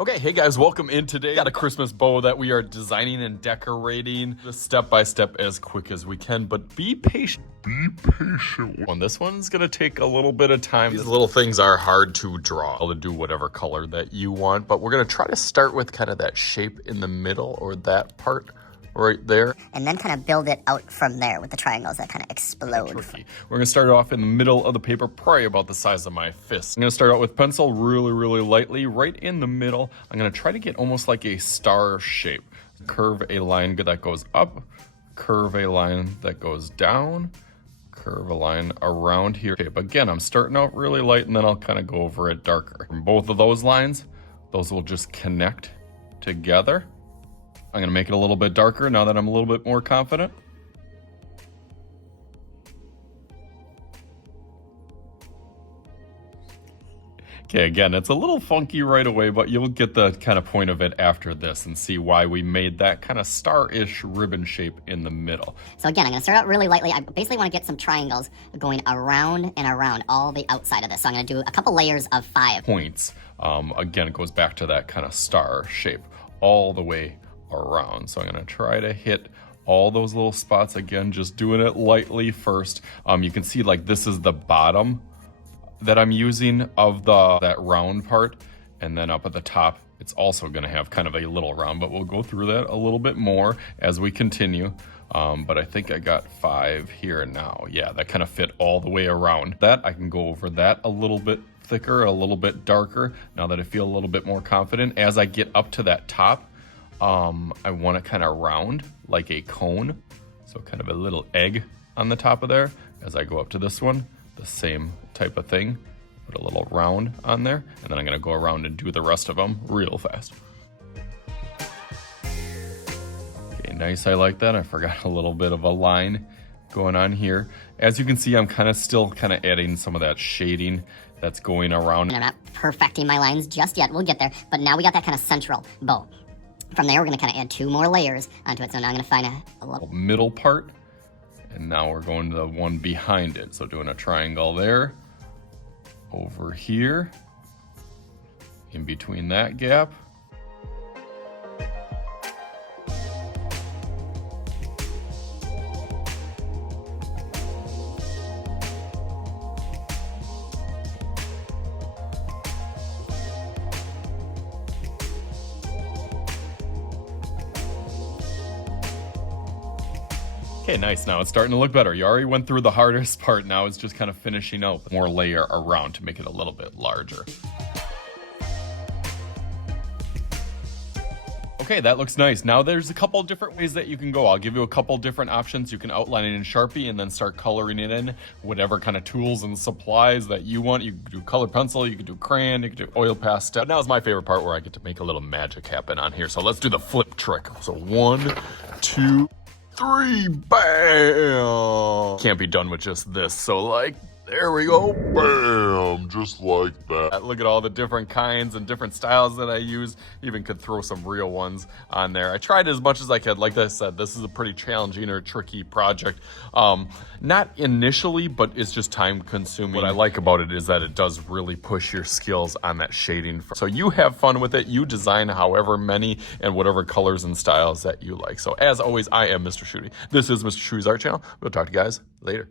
Okay, hey guys, welcome in today. Got a Christmas bow that we are designing and decorating just step by step as quick as we can, but be patient. Be patient. This one's gonna take a little bit of time. These little things are hard to draw. To do whatever color that you want, but we're gonna try to start with kind of that shape in the middle or that part right there. And then kind of build it out from there with the triangles that kind of explode. We're gonna start off in the middle of the paper, probably about the size of my fist. I'm gonna start out with pencil really lightly, right in the middle. I'm gonna try to get almost like a star shape. Curve a line that goes up, curve a line that goes down, curve a line around here. Okay, but again, I'm starting out really light and then I'll kind of go over it darker. From both of those lines, those will just connect together. I'm gonna make it a little bit darker now that I'm a little bit more confident. Okay, again, it's a little funky right away, but you'll get the kind of point of it after this and see why we made that kind of star-ish ribbon shape in the middle. So again, I'm gonna start out really lightly. I basically wanna get some triangles going around and around all the outside of this. So I'm gonna do a couple layers of 5 points. Again, it goes back to that kind of star shape all the way around. So I'm gonna try to hit all those little spots again, just doing it lightly first. You can see like this is the bottom that I'm using of that round part, and then up at the top it's also going to have kind of a little round, but we'll go through that a little bit more as we continue. But I think I got 5 here now. Yeah, that kind of fit all the way around. That I can go over that a little bit thicker, a little bit darker, now that I feel a little bit more confident. As I get up to that top, I want it kind of round like a cone, so kind of a little egg on the top of there. As I go up to this one, the same type of thing, put a little round on there, and then I'm gonna go around and do the rest of them real fast. Okay, nice, I like that. I forgot a little bit of a line going on here. As you can see, I'm still adding some of that shading that's going around. And I'm not perfecting my lines just yet, we'll get there, but now we got that kind of central bow. From there, we're gonna kind of add 2 more layers onto it. So now I'm gonna find a little middle part, and now we're going to the one behind it. So doing a triangle there, over here, in between that gap. Okay, nice. Now it's starting to look better. You already went through the hardest part. Now it's just kind of finishing up. More layer around to make it a little bit larger. Okay, that looks nice. Now there's a couple different ways that you can go. I'll give you a couple different options. You can outline it in Sharpie and then start coloring it in, whatever kind of tools and supplies that you want. You can do colored pencil, you can do crayon, you can do oil pastel. But now is my favorite part where I get to make a little magic happen on here. So let's do the flip trick. So 1, 2, 3, bam! Can't be done with just this, so like, there we go, bam, just like that. Look at all the different kinds and different styles that I use. Even could throw some real ones on there. I tried as much as I could. Like I said, this is a pretty challenging or tricky project. Not initially, but it's just time consuming. What I like about it is that it does really push your skills on that shading. So you have fun with it. You design however many and whatever colors and styles that you like. So as always, I am Mr. Shooty. This is Mr. Shooty's Art Channel. We'll talk to you guys later.